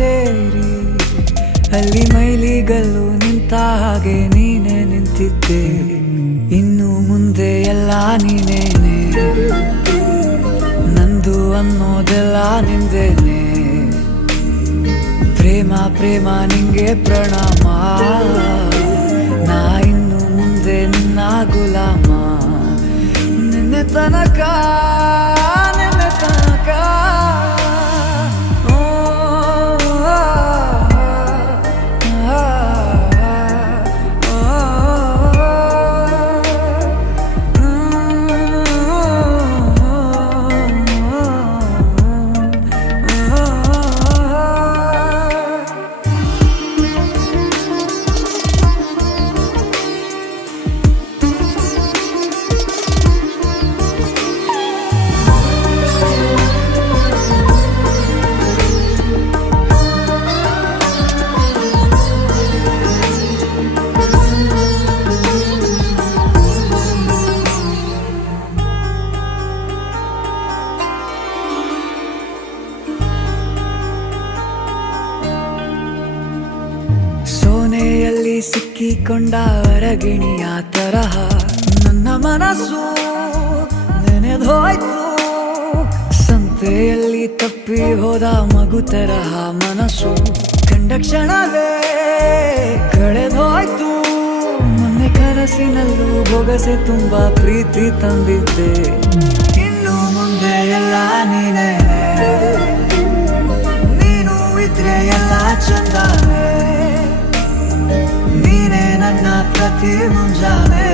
ಸೇರಿ ಅಲ್ಲಿ ಮೈಲಿಗಲ್ಲು ನಿಂತ ಹಾಗೆ ನೀನೆ ನಿಂತಿದ್ದೆ. ಇನ್ನು ಮುಂದೆ ಎಲ್ಲ ನೀನೇನೆ, ನಂದು ಅನ್ನೋದೆಲ್ಲ ನಿಂದೇನೆ. ಪ್ರೇಮ ಪ್ರೇಮ ನಿಂಗೆ ಪ್ರಣಾಮ, ನಾ ಇನ್ನು ಮುಂದೆ ನಿನ್ನ ಗುಲಾಮ. ನಿನ್ನೆ ತನಕ ನಿನ್ನೆ ತನಕ ಸೋನೆಯಲ್ಲಿ ಸಿಕ್ಕಿಕೊಂಡ ಅರಗಿಣಿಯ ತರಹ ನನ್ನ ಮನಸ್ಸು ನೆನೆದೋಯ್ತು. ಸಂತೆಯಲ್ಲಿ ತಪ್ಪಿ ಹೋದ ಮಗು ತರಹ ಮನಸ್ಸು ಕಂಡ ಕ್ಷಣವೇ ಕಳೆದೋಯ್ತು. ಮೊನ್ನೆ ಕನಸಿನಲ್ಲೂ ಬೊಗಸೆ ತುಂಬಾ ಪ್ರೀತಿ ತಂದಿದ್ದೆ. ಇನ್ನು ಮುಂದೆ ಎಲ್ಲ ನೀನೇ, ನೀನು ಇದ್ರೆ ಎಲ್ಲ ಚಂದಾನೆ. ನೀನೇ ನನ್ನ ಪ್ರತಿ ಮುಂಜಾನೆ.